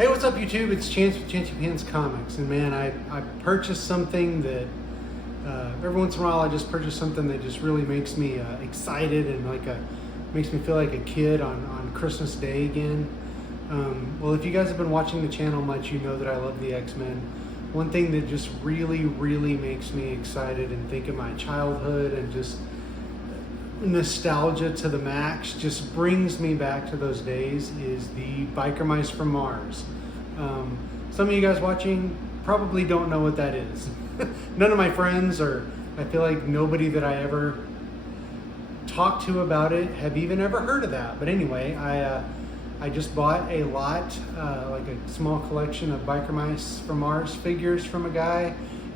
Hey, what's up YouTube? It's Chance with Chancey Pants Comics, and man, I purchased something that every once in a while I just purchase something that just really makes me excited and makes me feel like a kid on Christmas Day again. Well, if you guys have been watching the channel much, you know that I love the X-Men. One thing that just really makes me excited and think of my childhood and just nostalgia to the max, just brings me back to those days, is the Biker Mice from Mars. Some of you guys watching probably don't know what that is. None of my friends, or I feel like nobody that I ever talked to about it have even ever heard of that. But anyway, I just bought a lot, like a small collection of Biker Mice from Mars figures from a guy,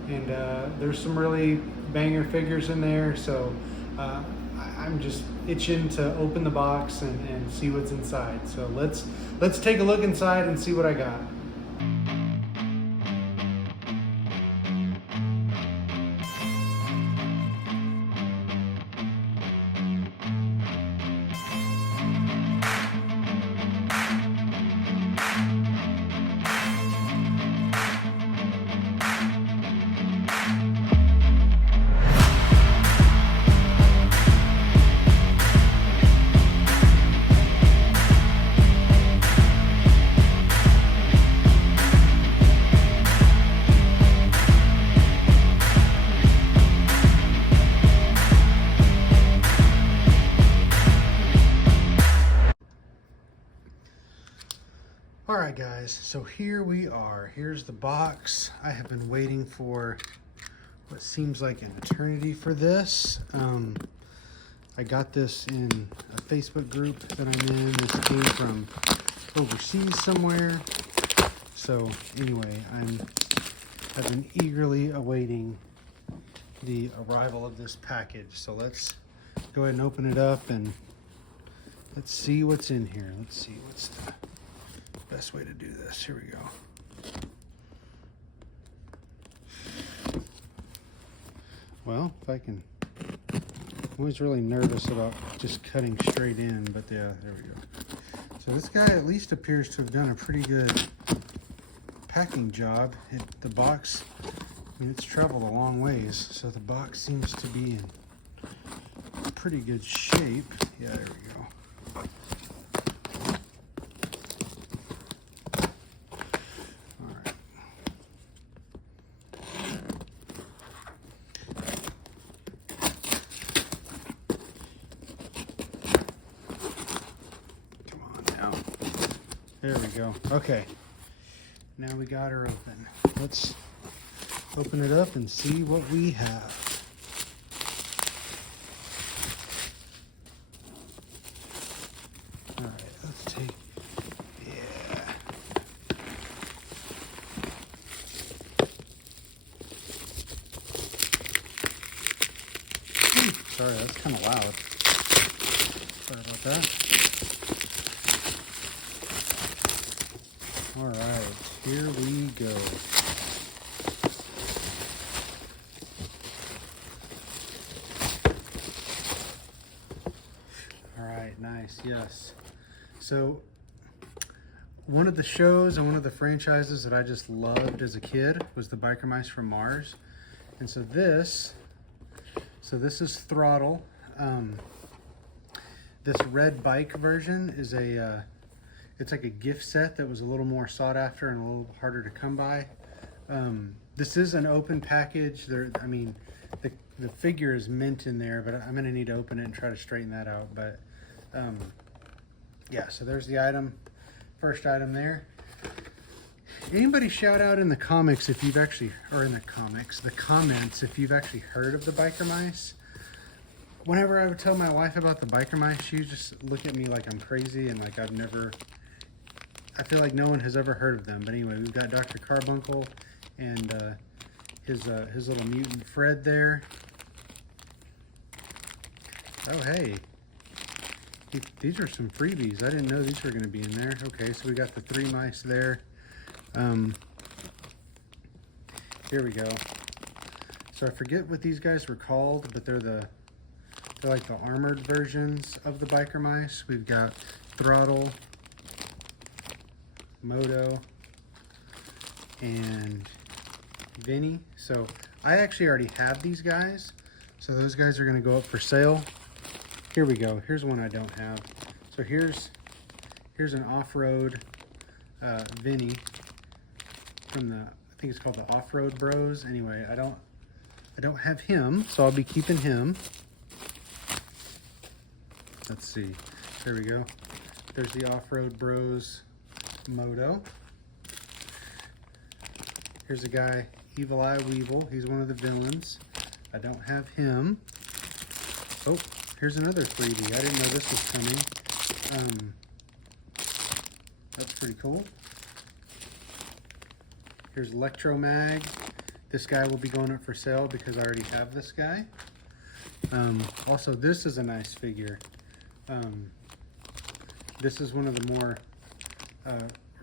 and there's some really banger figures in there, so I'm just itching to open the box and see what's inside. So let's take a look inside and see what I got. All right, guys, so here we are. Here's the box. I have been waiting for what seems like an eternity for this. I got this in a Facebook group that I'm in. This came from overseas somewhere. So anyway, I've been eagerly awaiting the arrival of this package. So let's go ahead and open it up and let's see what's in here. Let's see what's the best way to do this. Here we go. Well, if I can, I'm always really nervous about just cutting straight in, but yeah, there we go. So this guy at least appears to have done a pretty good packing job. The box, I mean, it's traveled a long ways, so the box seems to be in pretty good shape. Yeah, there we go. There we go. Okay, now we got her open. Let's open it up and see what we have. All right, let's take, yeah. Sorry, that's kind of loud. Sorry about that. All right, here we go. All right, nice, yes. So one of the shows and one of the franchises that I just loved as a kid was the Biker Mice from Mars. And so this is Throttle. This red bike version is it's like a gift set that was a little more sought after and a little harder to come by. This is an open package. I mean, the figure is mint in there, but I'm gonna need to open it and try to straighten that out. But yeah, so there's the item, first item there. Anybody shout out in the comics if you've actually, or in the comments, if you've actually heard of the Biker Mice? Whenever I would tell my wife about the Biker Mice, she would just look at me like I'm crazy and like I feel like no one has ever heard of them. But anyway, we've got Dr. Carbuncle and his little mutant Fred there. Oh, hey. These are some freebies. I didn't know these were going to be in there. Okay, so we got the 3 mice there. Here we go. So I forget what these guys were called, but they're like the armored versions of the Biker Mice. We've got Throttle, Moto, and Vinny. So I actually already have these guys. So those guys are gonna go up for sale. Here we go. Here's one I don't have. So here's an off-road Vinny from the, I think it's called the Off-Road Bros. Anyway, I don't have him, so I'll be keeping him. Let's see. There we go. There's the Off-Road Bros Moto. Here's a guy, Evil Eye Weevil. He's one of the villains. I don't have him. Oh, here's another freebie. I didn't know this was coming. That's pretty cool. Here's Electromag. This guy will be going up for sale because I already have this guy. Also, this is a nice figure. This is one of the more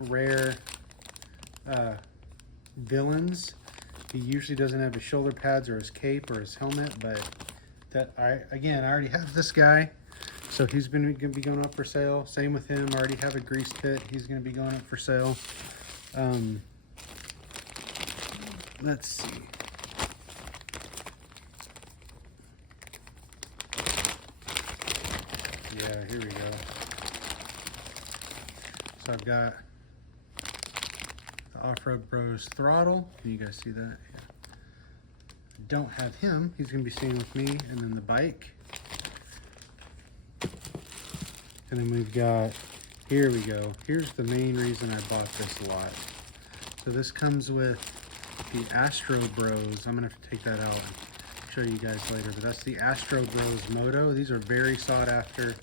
rare villains. He usually doesn't have his shoulder pads or his cape or his helmet, but I already have this guy, so he's going to be going up for sale. Same with him. I already have a Grease Pit. He's going to be going up for sale. Let's see. Yeah, here we go. So I've got the Off-Road Bros Throttle. Can you guys see that? Yeah. Don't have him. He's going to be staying with me. And then the bike. And then we've got, here we go. Here's the main reason I bought this lot. So this comes with the Astro Bros. I'm going to have to take that out and show you guys later. But that's the Astro Bros Moto. These are very sought after.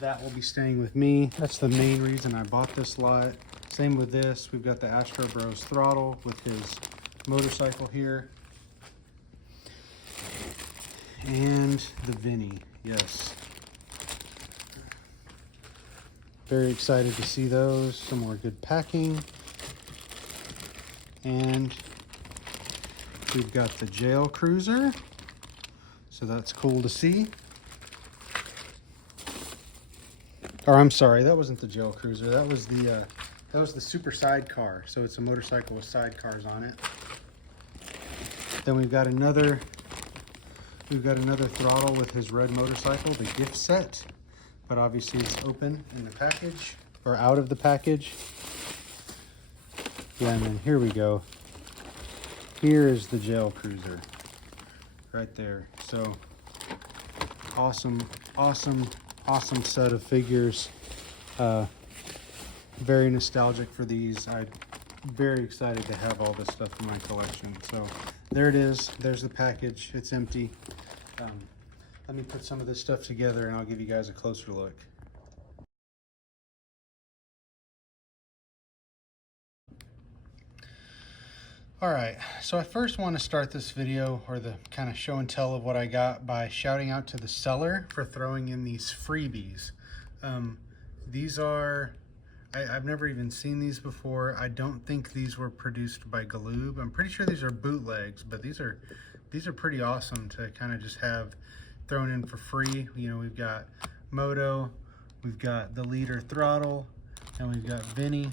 That will be staying with me. That's the main reason I bought this lot. Same with this. We've got the Astro Bros Throttle with his motorcycle here. And the Vinny, yes. Very excited to see those. Some more good packing. And we've got the Jail Cruiser. So that's cool to see. Or I'm sorry, that wasn't the Jail Cruiser. That was the Super Sidecar. So it's a motorcycle with sidecars on it. Then we've got another Throttle with his red motorcycle, the gift set. But obviously it's open in the package, or out of the package. Yeah, and then here we go. Here is the Jail Cruiser. Right there. So awesome set of figures. Very nostalgic for these. I'm very excited to have all this stuff in my collection. So there it is. There's the package. It's empty. Let me put some of this stuff together and I'll give you guys a closer look. All right, so I first want to start this video, or the kind of show and tell of what I got, by shouting out to the seller for throwing in these freebies. These are, I've never even seen these before. I don't think these were produced by Galoob. I'm pretty sure these are bootlegs, but these are pretty awesome to kind of just have thrown in for free. You know, we've got Moto, we've got the Leader Throttle, and we've got Vinny,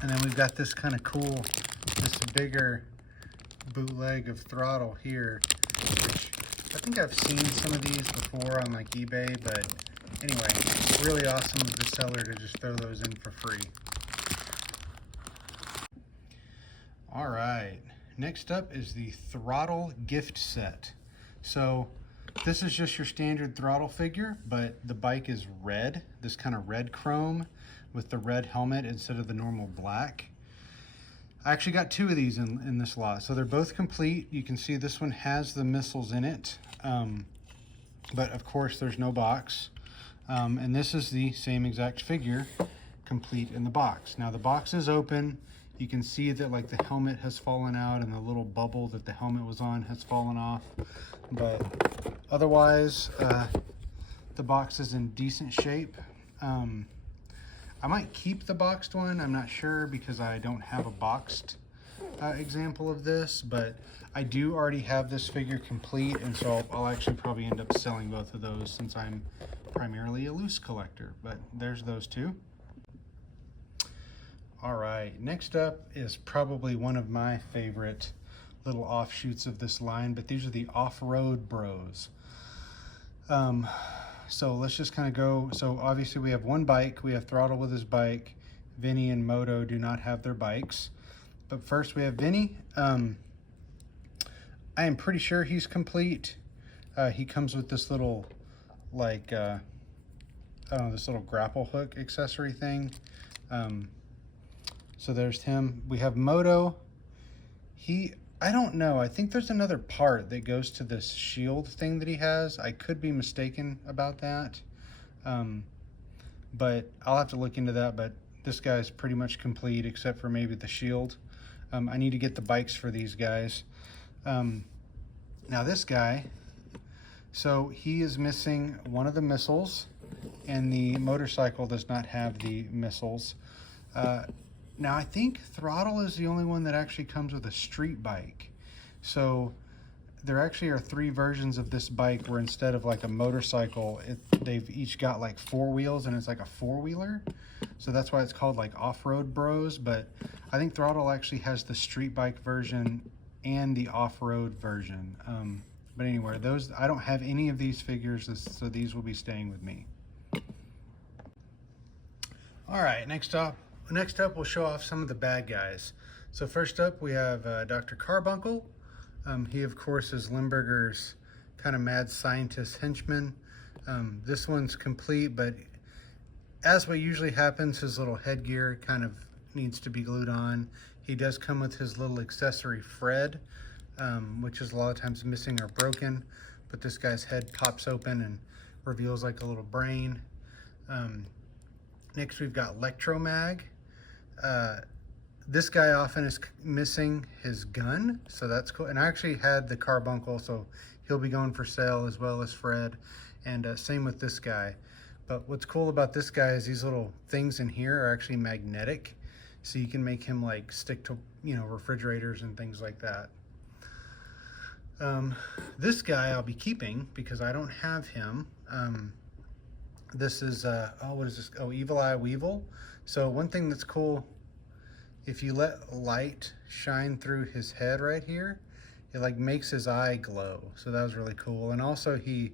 and then we've got this kind of cool, this bigger bootleg of Throttle here, which I think I've seen some of these before on like eBay, but anyway, really awesome of the seller to just throw those in for free. All right, next up is the Throttle gift set. So this is just your standard Throttle figure, but the bike is red, this kind of red chrome with the red helmet instead of the normal black. I actually got two of these in this lot, so they're both complete. You can see this one has the missiles in it, but of course there's no box. And this is the same exact figure, complete in the box. Now the box is open. You can see that like the helmet has fallen out and the little bubble that the helmet was on has fallen off. But otherwise, the box is in decent shape. I might keep the boxed one, I'm not sure, because I don't have a boxed example of this, but I do already have this figure complete, and so I'll actually probably end up selling both of those since I'm primarily a loose collector. But there's those two. All right, next up is probably one of my favorite little offshoots of this line, but these are the Off-Road Bros. So let's just kind of go. So obviously we have one bike, we have Throttle with his bike. Vinny and Moto do not have their bikes. But first we have Vinny. I am pretty sure he's complete. He comes with this little, like, I don't know, this little grapple hook accessory thing. So there's him. We have Moto. I don't know. I think there's another part that goes to this shield thing that he has. I could be mistaken about that. But I'll have to look into that. But this guy's pretty much complete except for maybe the shield. I need to get the bikes for these guys. Now this guy, so he is missing one of the missiles, and the motorcycle does not have the missiles. Now I think Throttle is the only one that actually comes with a street bike. So there actually are 3 versions of this bike where instead of like a motorcycle, they've each got like 4 wheels and it's like a 4-wheeler. So that's why it's called like Off-Road Bros. But I think Throttle actually has the street bike version and the off-road version. But anyway, I don't have any of these figures, so these will be staying with me. All right, next up we'll show off some of the bad guys. So first up we have Dr. Carbuncle. He of course is Limburger's kind of mad scientist henchman. This one's complete, but as what usually happens, his little headgear kind of needs to be glued on. He does come with his little accessory Fred, which is a lot of times missing or broken, but this guy's head pops open and reveals like a little brain. Next we've got Electromag. This guy often is missing his gun, so that's cool. And I actually had the Carbuncle, so he'll be going for sale as well as Fred. And same with this guy. But what's cool about this guy is these little things in here are actually magnetic, so you can make him like stick to, you know, refrigerators and things like that. This guy I'll be keeping because I don't have him. This is what is this? Oh, Evil Eye Weevil. So one thing that's cool, if you let light shine through his head right here, it like makes his eye glow. So that was really cool. And also you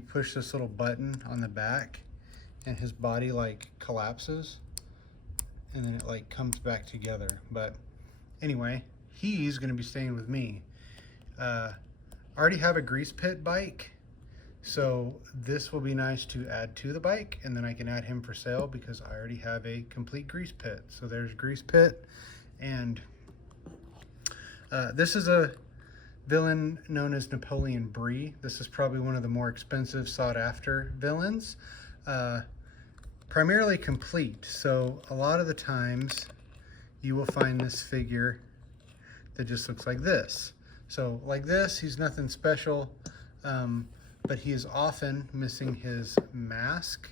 push this little button on the back and his body like collapses and then it like comes back together. But anyway, he's gonna be staying with me. I already have a grease pit bike, so this will be nice to add to the bike, and then I can add him for sale because I already have a complete grease pit. So there's grease pit, and this is a villain known as Napoleon Brie. This is probably one of the more expensive sought after villains. Primarily complete, so a lot of the times you will find this figure that just looks like this. So like this, he's nothing special, but he is often missing his mask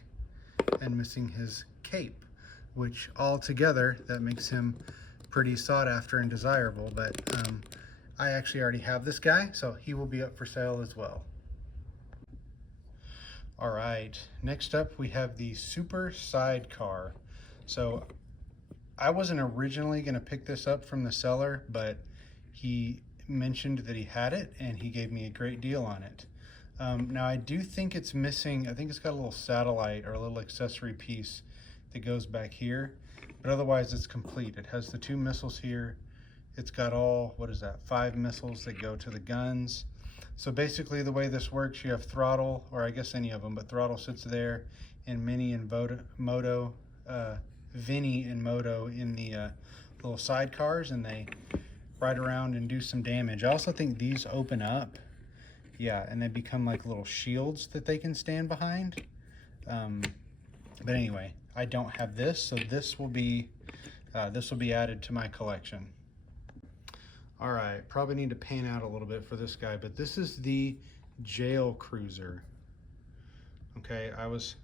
and missing his cape, which all together, that makes him pretty sought after and desirable. But I actually already have this guy, so he will be up for sale as well. All right, next up we have the Super Sidecar. So I wasn't originally gonna pick this up from the seller, but he mentioned that he had it and he gave me a great deal on it. Now I do think it's missing, I think it's got a little satellite or a little accessory piece that goes back here, but otherwise it's complete. It has the 2 missiles here. It's got all, 5 missiles that go to the guns. So basically the way this works, you have Throttle, or I guess any of them, but Throttle sits there, and Vinny and Moto in the little sidecars, and they ride around and do some damage. I also think these open up, yeah, and they become like little shields that they can stand behind. But anyway, I don't have this, so this will be added to my collection. All right, probably need to pan out a little bit for this guy, but this is the Jail Cruiser. Okay, I was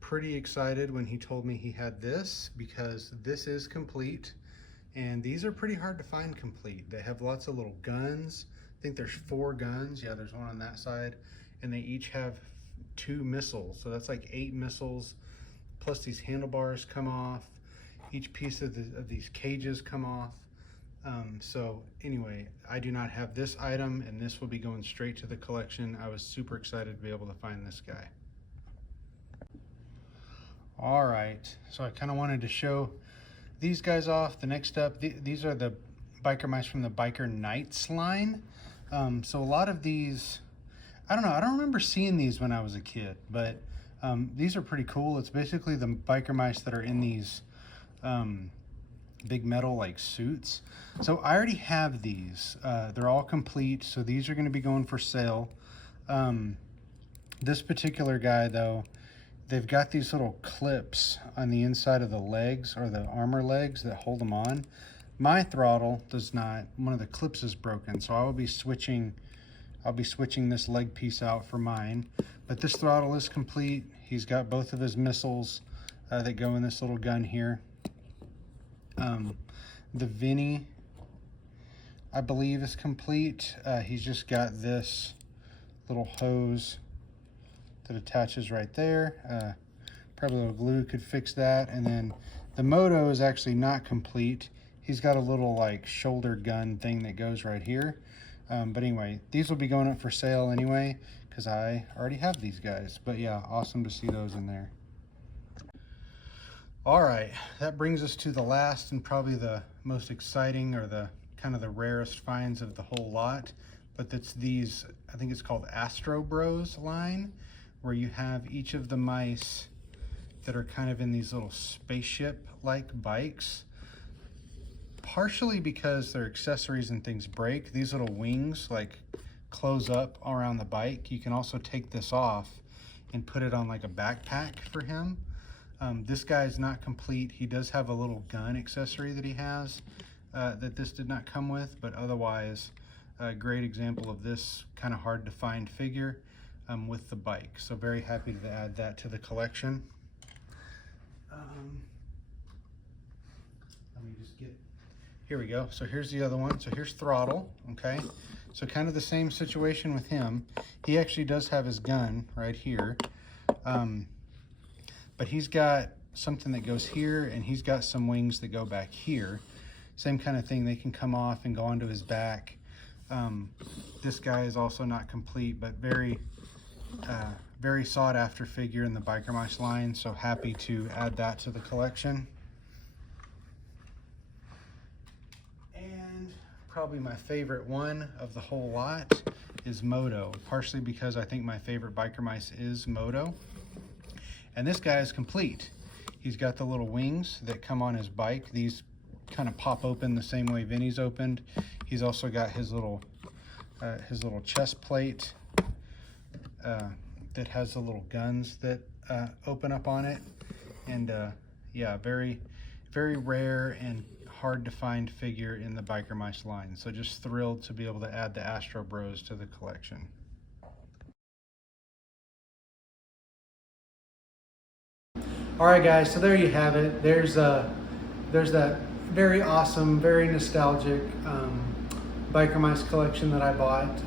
pretty excited when he told me he had this because this is complete, and these are pretty hard to find complete. They have lots of little guns. I think there's 4 guns. Yeah, there's one on that side, and they each have 2 missiles, so that's like 8 missiles, plus these handlebars come off. each piece of these cages come off. So anyway, I do not have this item, and this will be going straight to the collection. I was super excited to be able to find this guy. All right, so I kind of wanted to show these guys off. The next up, these are the biker mice from the Biker Knights line. So a lot of these, I don't know, I don't remember seeing these when I was a kid, but these are pretty cool. It's basically the biker mice that are in these big metal like suits. So I already have these. They're all complete, so these are going to be going for sale. This particular guy though, they've got these little clips on the inside of the legs, or the armor legs, that hold them on. My throttle does not. One of the clips is broken, so I'll be switching this leg piece out for mine. But this throttle is complete. He's got both of his missiles that go in this little gun here. The Vinny, I believe, is complete. He's just got this little hose that attaches right there. Probably a little glue could fix that. And then the Moto is actually not complete. He's got a little like shoulder gun thing that goes right here. But anyway, these will be going up for sale anyway, because I already have these guys. But yeah, awesome to see those in there. All right, that brings us to the last and probably the most exciting, or the kind of the rarest finds of the whole lot. But that's these, I think it's called Astro Bros line, where you have each of the mice that are kind of in these little spaceship-like bikes. Partially because their accessories and things break. These little wings like close up around the bike. You can also take this off and put it on like a backpack for him. This guy is not complete. He does have a little gun accessory that he has that this did not come with, but otherwise a great example of this kind of hard to find figure with the bike. So very happy to add that to the collection. Let me just get, here we go. So here's the other one. So here's Throttle, okay? So kind of the same situation with him. He actually does have his gun right here. But he's got something that goes here, and he's got some wings that go back here. Same kind of thing. They can come off and go onto his back. This guy is also not complete, but very sought after figure in the Biker Mice line. So happy to add that to the collection. And probably my favorite one of the whole lot is Moto, partially because I think my favorite Biker Mice is Moto. And this guy is complete. He's got the little wings that come on his bike. These kind of pop open the same way Vinny's opened. He's also got his little chest plate that has the little guns that open up on it. And yeah, very, very rare and hard to find figure in the Biker Mice line. So just thrilled to be able to add the Astro Bros to the collection. All right, guys, so there you have it. There's that very awesome, very nostalgic Biker Mice collection that I bought.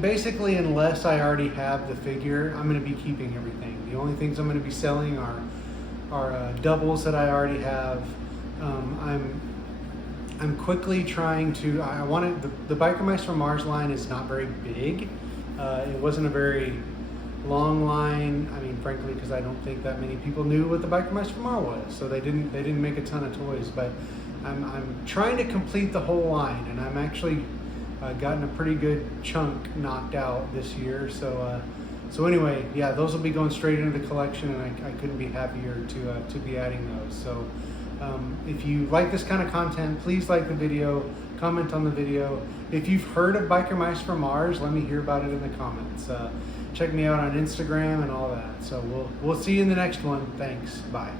Basically, unless I already have the figure, I'm going to be keeping everything. The only things I'm going to be selling are doubles that I already have. I'm quickly trying to, the Biker Mice from Mars line is not very big. It wasn't a very long line, frankly, because I don't think that many people knew what the Biker Mice from Mars was, so they didn't make a ton of toys. But I'm trying to complete the whole line, and I'm actually gotten a pretty good chunk knocked out this year. So anyway, yeah, those will be going straight into the collection, and I couldn't be happier to be adding those. So if you like this kind of content, please like the video, comment on the video. If you've heard of Biker Mice from Mars, let me hear about it in the comments. Check me out on Instagram and all that. So we'll see you in the next one. Thanks. Bye.